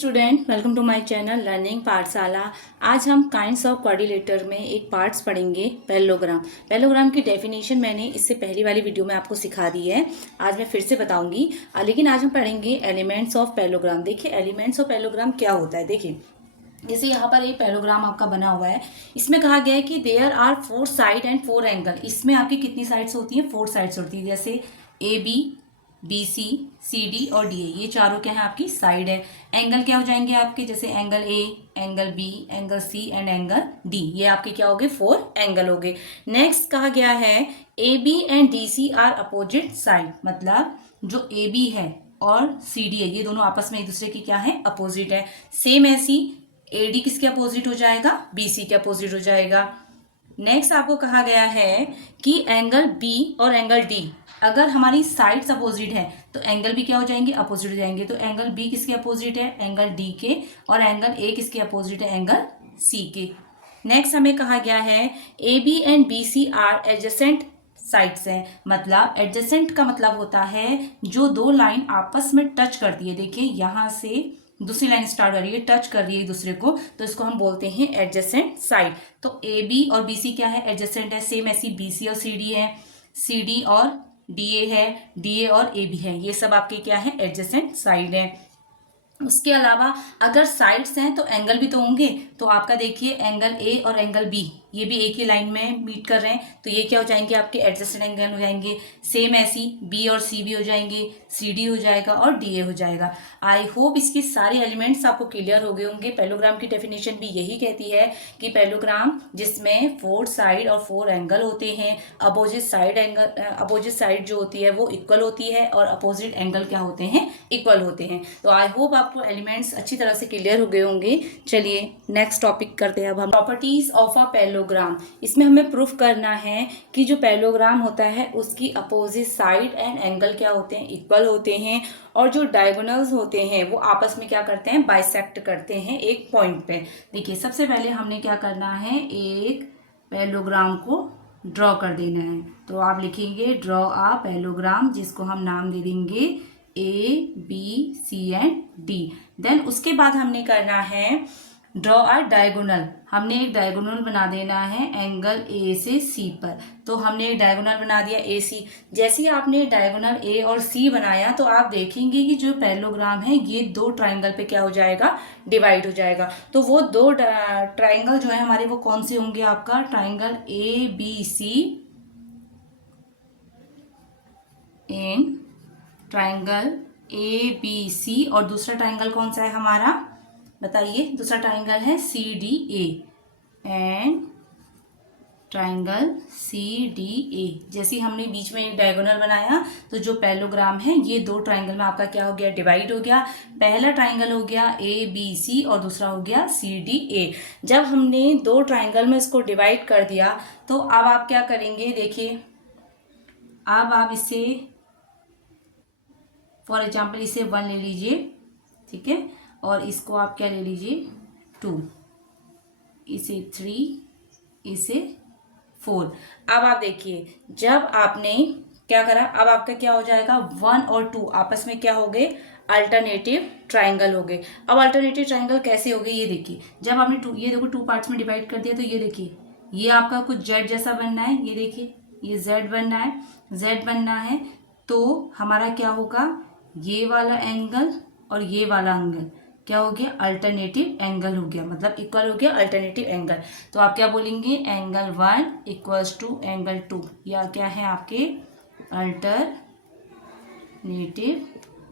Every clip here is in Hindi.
Student, welcome to my channel learning Pathshala. आज हम काइंड्स ऑफ क्वाड्रिलेटर में एक पार्ट्स पढ़ेंगे पैरेललोग्राम। पैरेललोग्राम की डेफिनेशन मैंने इससे पहली वाली वीडियो में आपको सिखा दी है, आज मैं फिर से बताऊंगी। लेकिन आज हम पढ़ेंगे एलिमेंट्स ऑफ पैरेललोग्राम। देखिए एलिमेंट्स ऑफ पैरेललोग्राम क्या होता है। देखिए जैसे यहाँ पर एक पैरेललोग्राम आपका बना हुआ है, इसमें कहा गया है कि there are 4 side and 4 angle. इसमें आपकी कितनी साइड्स होती हैं? 4 साइड्स होती है। जैसे A B C C D और डी ए, ये चारों क्या है आपकी साइड है। एंगल क्या हो जाएंगे आपके? जैसे angle A, angle B, angle C and angle D, ये आपके क्या हो गए? 4 एंगल हो गए। नेक्स्ट कहा गया है A B and D C are opposite side, मतलब जो ए बी है और सी डी है ये दोनों आपस में एक दूसरे की क्या है? अपोजिट है। सेम ऐसी ए डी किसके अपोजिट हो जाएगा? बी सी के अपोजिट हो जाएगा। नेक्स्ट आपको कहा गया है कि एंगल बी और एंगल डी अगर हमारी साइड्स अपोजिट है तो एंगल भी क्या हो जाएंगे? अपोजिट हो जाएंगे। तो एंगल बी किसके अपोजिट है? एंगल डी के। और एंगल ए किसके अपोजिट है? एंगल सी के। नेक्स्ट हमें कहा गया है A B and B C are adjacent sides हैं, मतलब एडजेसेंट का मतलब होता है जो दो लाइन आपस में टच करती है। देखिए यहाँ से दूसरी लाइन स्टार्ट कर रही है, टच कर रही है एक दूसरे को, तो इसको हम बोलते हैं एडजेसेंट साइड। तो ए बी और बी सी क्या है? एडजेसेंट है। सेम ऐसी बी सी और सी डी है, सी डी और डी ए है, डी ए और ए बी है, ये सब आपके क्या है? एडजेसेंट साइड है। उसके अलावा अगर साइड्स हैं तो एंगल भी तो होंगे। तो आपका देखिए एंगल ए और एंगल बी ये भी एक ही लाइन में मीट कर रहे हैं, तो ये क्या हो जाएंगे? आपके एडजेसेंट एंगल हो जाएंगे। सेम ऐसी बी और सी भी हो जाएंगे, सी डी हो जाएगा और डी ए हो जाएगा। आई होप इसके सारे एलिमेंट्स आपको क्लियर हो गए होंगे। पैरेललोग्राम की डेफिनेशन भी यही कहती है कि पैरेललोग्राम जिसमें 4 साइड और 4 एंगल होते हैं, अपोजिट साइड जो होती है वो इक्वल होती है और अपोजिट एंगल क्या होते हैं? इक्वल होते हैं। तो आई होप आपको एलिमेंट्स अच्छी तरह से क्लियर हो गए होंगे। चलिए नेक्स्ट टॉपिक करते हैं अब हम। Properties of a parallelogram. इसमें हमें प्रूफ करना है कि जो पैरेललोग्राम होता है उसकी अपोजिट साइड एंड एंगल क्या होते हैं? इक्वल होते हैं। और जो डायगोनल्स होते हैं वो आपस में क्या करते हैं? बाइसेक्ट करते हैं एक पॉइंट पे। देखिए सबसे पहले हमने क्या करना है? एक पैरेललोग्राम को ड्रॉ कर देना है। तो आप लिखेंगे ड्रॉ अ पैरेललोग्राम, जिसको हम नाम दे देंगे A B C and D. Then उसके बाद हमने करना है ड्रॉ अ डायगोनल। हमने एक डायगोनल बना देना है एंगल ए से सी पर। तो हमने एक डायगोनल बना दिया ए सी। जैसे ही आपने डायगोनल ए और सी बनाया तो आप देखेंगे कि जो पैरेललोग्राम है ये 2 ट्राइंगल पे क्या हो जाएगा? डिवाइड हो जाएगा। तो वो 2 ट्राइंगल जो है हमारे वो कौन से होंगे? आपका triangle A B C and triangle A B C. और दूसरा ट्राइंगल कौन सा है हमारा? बताइए। दूसरा ट्राइंगल है C D A and triangle C D A. जैसे हमने बीच में एक डायगोनल बनाया तो जो पैरेललोग्राम है ये 2 ट्राइंगल में आपका क्या हो गया? डिवाइड हो गया। पहला ट्राइंगल हो गया ए बी सी और दूसरा हो गया सी डी ए। जब हमने 2 ट्राइंगल में इसको डिवाइड कर दिया तो अब आप क्या करेंगे? देखिए अब आप इसे फॉर एग्जाम्पल इसे 1 ले लीजिए, ठीक है, और इसको आप क्या ले लीजिए? 2, इसे 3, इसे 4। अब आप देखिए जब आपने क्या करा, अब आपका क्या हो जाएगा? 1 और 2 आपस में क्या हो गए? अल्टरनेटिव ट्राइंगल हो गए। अब अल्टरनेटिव ट्राइंगल कैसे हो गए? ये देखिए जब आपने ये देखो 2 पार्ट्स में डिवाइड कर दिया तो ये देखिए ये आपका कुछ जेड जैसा बनना है। ये देखिए ये जेड बनना है, जेड बनना है। तो हमारा क्या होगा? ये वाला एंगल और ये वाला एंगल क्या हो गया? अल्टरनेटिव एंगल हो गया, मतलब इक्वल हो गया अल्टरनेटिव एंगल। तो आप क्या बोलेंगे? एंगल 1 इक्वल्स टू एंगल 2, या क्या है आपके? अल्टरनेटिव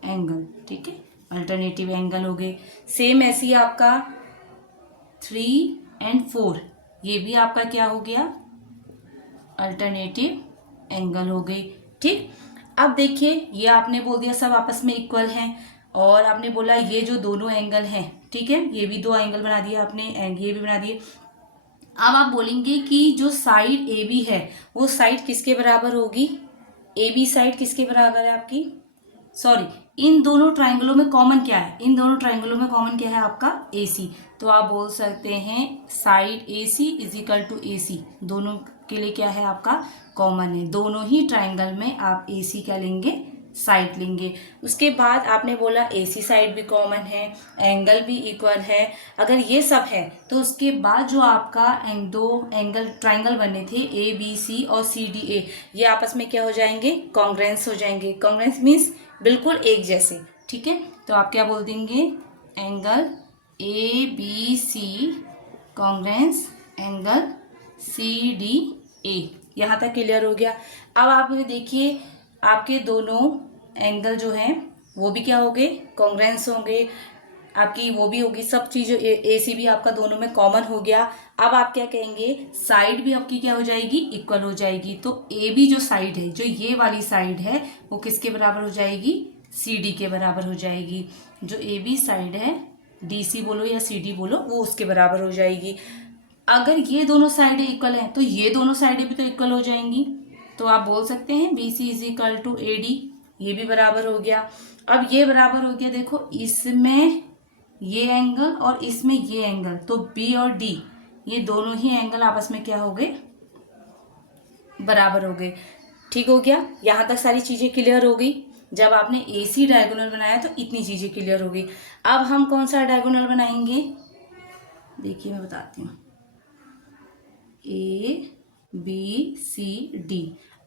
एंगल, ठीक है, अल्टरनेटिव एंगल हो गए। सेम ऐसे ही आपका 3 एंड 4 ये भी आपका क्या हो गया? अल्टरनेटिव एंगल हो गई, ठीक। अब देखिए ये आपने बोल दिया सब आपस में इक्वल हैं, और आपने बोला ये जो दोनों एंगल हैं, ठीक है, ये भी 2 एंगल बना दिया आपने, ये भी बना दिए। अब आप बोलेंगे कि जो साइड ए बी है वो साइड किसके बराबर होगी? ए बी साइड किसके बराबर है आपकी? सॉरी, इन दोनों ट्राइंगलों में कॉमन क्या है? इन दोनों ट्राइंगलों में कॉमन क्या है आपका? ए सी। तो आप बोल सकते हैं side A C is equal to A C. दोनों के लिए क्या है आपका? कॉमन है। दोनों ही ट्राइंगल में आप ए सी क्या लेंगे? साइड लेंगे। उसके बाद आपने बोला AC साइड भी कॉमन है, एंगल भी इक्वल है। अगर ये सब है तो उसके बाद जो आपका दो एंगल ट्राइंगल बने थे ABC और CDA, ये आपस में क्या हो जाएंगे, कॉन्ग्रेंस हो जाएंगे। कॉन्ग्रेंस मीन्स बिल्कुल एक जैसे, ठीक है। तो आप क्या बोल देंगे, angle ABC congruence angle CDA। यहाँ तक क्लियर हो गया। अब आप देखिए आपके दोनों एंगल जो हैं वो भी क्या होंगे, कॉन्ग्रेंस होंगे, आपकी वो भी होगी, सब चीज़ें AC भी आपका दोनों में कॉमन हो गया। अब आप क्या कहेंगे, साइड भी आपकी क्या हो जाएगी, इक्वल हो जाएगी। तो AB जो साइड है, जो ये वाली साइड है, वो किसके बराबर हो जाएगी, CD के बराबर हो जाएगी। जो AB साइड है, DC बोलो या CD बोलो, वो उसके बराबर हो जाएगी। अगर ये दोनों साइडें इक्वल हैं तो ये दोनों साइडें भी तो इक्वल हो जाएंगी। तो आप बोल सकते हैं BC is equal to AD, ये भी बराबर हो गया। अब ये बराबर हो गया, देखो इसमें ये एंगल और इसमें ये एंगल, तो B और D ये दोनों ही एंगल आपस में क्या हो गए, बराबर हो गए। ठीक हो गया, यहाँ तक सारी चीज़ें क्लियर हो गई। जब आपने AC डायगोनल बनाया तो इतनी चीज़ें क्लियर हो गई। अब हम कौन सा डायगोनल बनाएंगे, देखिए मैं बताती हूँ, ABCD।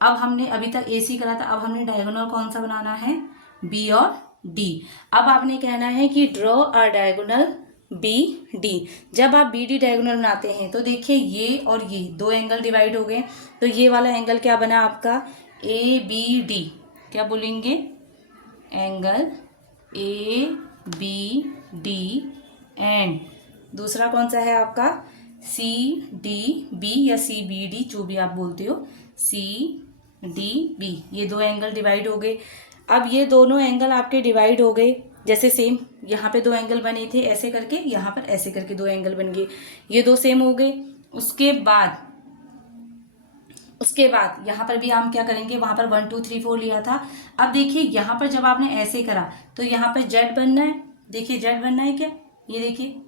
अब हमने अभी तक AC करा था, अब हमने डायगोनल कौन सा बनाना है, B और D। अब आपने कहना है कि ड्रॉ अ डायगोनल BD। जब आप BD डायगोनल बनाते हैं तो देखिए ये और ये दो एंगल डिवाइड हो गए, तो ये वाला एंगल क्या बना आपका, ABD। क्या बोलेंगे, एंगल ABD एंड दूसरा कौन सा है आपका, CDB या CBD, जो भी आप बोलते हो, CDB। ये दो एंगल डिवाइड हो गए। अब ये दोनों एंगल आपके डिवाइड हो गए, जैसे सेम यहाँ पे दो एंगल बने थे ऐसे करके, यहाँ पर ऐसे करके दो एंगल बन गए, ये दो सेम हो गए। उसके बाद यहाँ पर भी हम क्या करेंगे, वहाँ पर 1 2 3 4 लिया था। अब देखिए यहाँ पर जब आपने ऐसे करा तो यहाँ पर Z बनना है, देखिए Z बनना है क्या, ये देखिए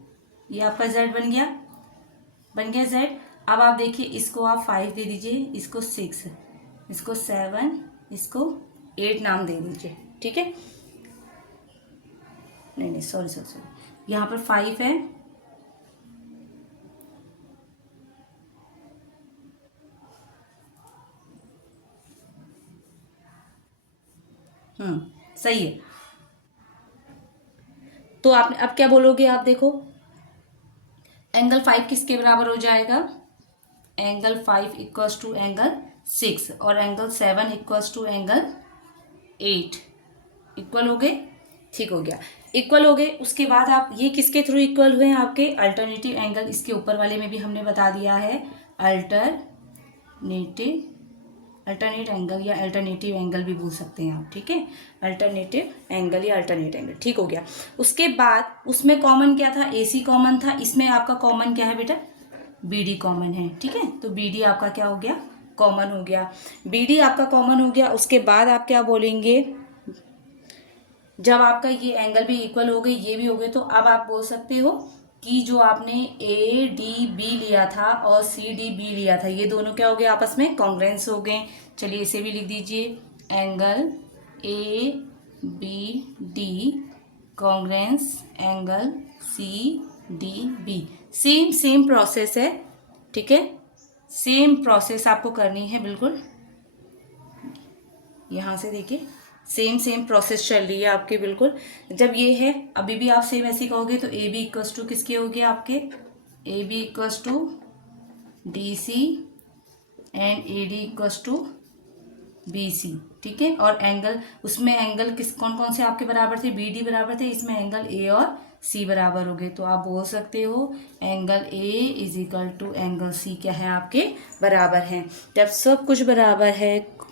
ये आपका Z बन गया Z। अब आप देखिए इसको आप 5 दे दीजिए, इसको 6, इसको 7, इसको 8 नाम दे दीजिए, ठीक है। नहीं सॉरी, यहाँ पर 5 है, सही है। तो आपने अब क्या बोलोगे, आप देखो एंगल 5 किसके बराबर हो जाएगा, एंगल 5 इक्वल्स टू एंगल 6 और angle 7 equals to angle 8। Equal हो गए, ठीक हो गया, इक्वल हो गए। उसके बाद आप ये किसके थ्रू इक्वल हुए हैं, आपके अल्टरनेटिव एंगल। इसके ऊपर वाले में भी हमने बता दिया है, अल्टरनेट एंगल या अल्टरनेटिव एंगल भी बोल सकते हैं आप, ठीक है, अल्टरनेटिव एंगल या अल्टरनेट एंगल, ठीक हो गया। उसके बाद उसमें कॉमन क्या था, AC कॉमन था, इसमें आपका कॉमन क्या है बेटा, BD कॉमन है, ठीक है। तो BD आपका क्या हो गया, कॉमन हो गया, BD आपका कॉमन हो गया। उसके बाद आप क्या बोलेंगे, जब आपका ये एंगल भी इक्वल हो गए, ये भी हो गए, तो अब आप बोल सकते हो कि जो आपने ADB लिया था और CDB लिया था, ये दोनों क्या हो गए, आपस में कॉन्ग्रेंस हो गए। चलिए इसे भी लिख दीजिए, angle ABD congruence angle CDB। Same process है, ठीक है, सेम प्रोसेस आपको करनी है बिल्कुल। यहाँ से देखिए सेम प्रोसेस चल रही है आपकी बिल्कुल। जब ये है अभी भी आप सेम ऐसे कहोगे तो AB इक्वल्स टू किसके हो गया, आपके AB equals to DC and AD equals to BC, ठीक है। और एंगल उसमें एंगल कौन कौन से आपके बराबर थे, BD बराबर थे, इसमें एंगल A और C बराबर हो गए। तो आप बोल सकते हो angle A is equal to angle C क्या है, आपके बराबर हैं। जब सब कुछ बराबर है,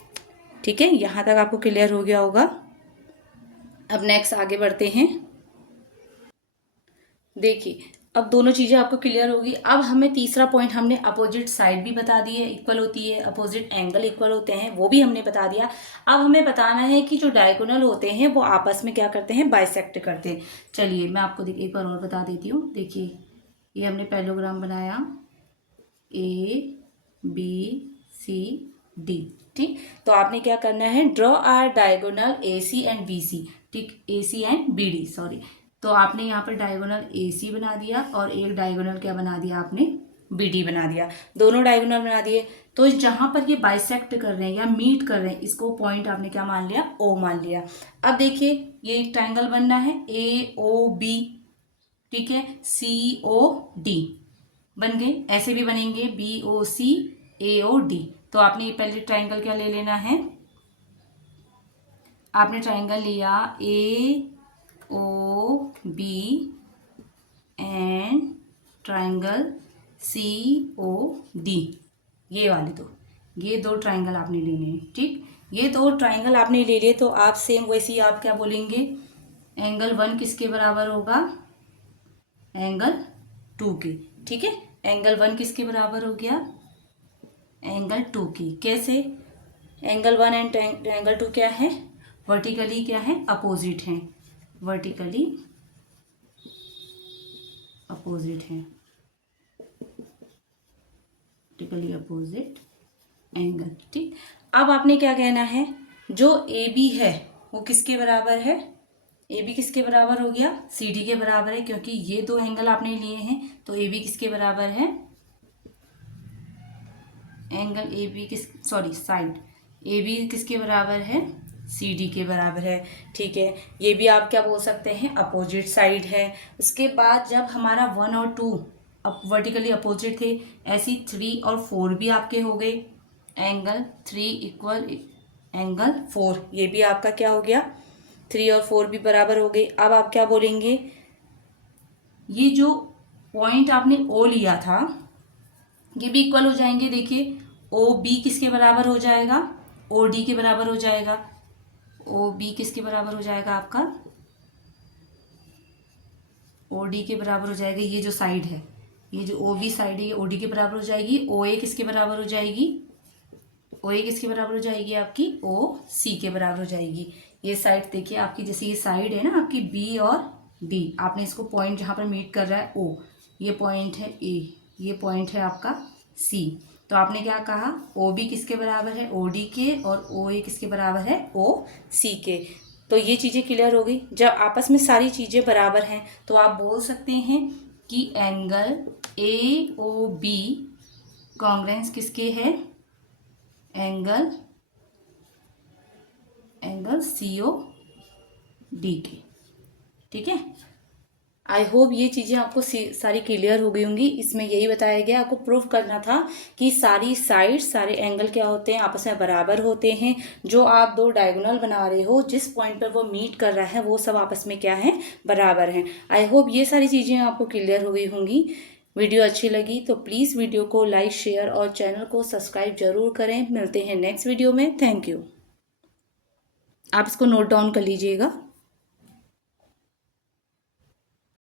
ठीक है, यहाँ तक आपको क्लियर हो गया होगा। अब नेक्स्ट आगे बढ़ते हैं। देखिए अब दोनों चीज़ें आपको क्लियर होगी। अब हमें तीसरा पॉइंट, हमने अपोजिट साइड भी बता दी है इक्वल होती है, अपोजिट एंगल इक्वल होते हैं, वो भी हमने बता दिया। अब हमें बताना है कि जो डायगोनल होते हैं वो आपस में क्या करते हैं, बाइसेक्ट करते हैं। चलिए मैं आपको एक बार और बता देती हूँ। देखिए ये हमने पैरेललोग्राम बनाया, ABC डी। ठीक, तो आपने क्या करना है, draw our diagonal A C and B C. ठीक, A C and B D, sorry. तो आपने यहाँ पर डायगोनल ए सी बना दिया और एक डायगोनल क्या बना दिया आपने, बी डी बना दिया। दोनों डायगोनल बना दिए। तो जहां पर ये बाइसेक्ट कर रहे हैं या मीट कर रहे हैं, इसको पॉइंट आपने क्या मान लिया, ओ मान लिया। अब देखिए ये एक ट्रायंगल बनना है ए ओ बी, ठीक है, सी ओ डी बन गए। ऐसे भी बनेंगे बी ओ सी ए ओ डी। तो आपने ये पहले ट्रायंगल क्या ले लेना है, आपने ट्रायंगल लिया A O B and triangle C O D, ये वाले दो, ये दो ट्रायंगल आपने लेने हैं। ठीक, ये दो ट्रायंगल आपने ले लिए। तो आप सेम वैसे ही आप क्या बोलेंगे, एंगल 1 किसके बराबर होगा, एंगल 2 के। ठीक है, एंगल 1 किसके बराबर हो गया, एंगल 2 की। कैसे, एंगल 1 एंड एंगल 2 क्या है, वर्टिकली क्या है, अपोजिट हैं, वर्टिकली अपोजिट हैं, वर्टिकली अपोजिट एंगल। ठीक, अब आपने क्या कहना है, जो ए बी है वो किसके बराबर है, ए बी किसके बराबर हो गया, सी डी के बराबर है, क्योंकि ये दो एंगल आपने लिए हैं। तो ए बी किसके बराबर है, एंगल ए बी किस, सॉरी साइड ए बी किसके बराबर है, सी डी के बराबर है। ठीक है, ये भी आप क्या बोल सकते हैं, अपोजिट साइड है। उसके बाद जब हमारा 1 और 2 अब वर्टिकली अपोजिट थे, ऐसी 3 और 4 भी आपके हो गए, एंगल 3 इक्वल एंगल 4, ये भी आपका क्या हो गया, 3 और 4 भी बराबर हो गए। अब आप क्या बोलेंगे, ये जो पॉइंट आपने ओ लिया था ये भी इक्वल हो जाएंगे। देखिए ओ बी किसके बराबर हो जाएगा, ओ डी के बराबर हो जाएगा। ओ बी किसके बराबर हो जाएगा आपका, ओ डी के बराबर हो जाएगा। ये जो साइड है, ये जो ओ बी साइड है, ये ओ डी के बराबर हो जाएगी। ओ ए किसके बराबर हो जाएगी, ओ ए किसके बराबर हो जाएगी आपकी, ओ सी के बराबर हो जाएगी। ये साइड देखिए आपकी, जैसे ये साइड है ना आपकी बी और डी, आपने इसको पॉइंट जहाँ पर मीट कर रहा है ओ, ये पॉइंट है ए, ये पॉइंट है आपका सी। तो आपने क्या कहा, ओ बी किसके बराबर है, ओ डी के, और ओ ए किसके बराबर है, ओ सी के। तो ये चीज़ें क्लियर हो गई। जब आपस में सारी चीज़ें बराबर हैं तो आप बोल सकते हैं कि angle A O B congruence किसके है, एंगल सी ओ डी के। ठीक है, आई होप ये चीज़ें आपको सारी क्लियर हो गई होंगी। इसमें यही बताया गया, आपको प्रूफ करना था कि सारी साइड सारे एंगल क्या होते हैं, आपस में बराबर होते हैं। जो आप दो डायगोनल बना रहे हो, जिस पॉइंट पर वो मीट कर रहा है, वो सब आपस में क्या है, बराबर हैं। आई होप ये सारी चीज़ें आपको क्लियर हो गई होंगी। वीडियो अच्छी लगी तो प्लीज़ वीडियो को लाइक, शेयर और चैनल को सब्सक्राइब जरूर करें। मिलते हैं नेक्स्ट वीडियो में। Thank you. आप इसको नोट डाउन कर लीजिएगा।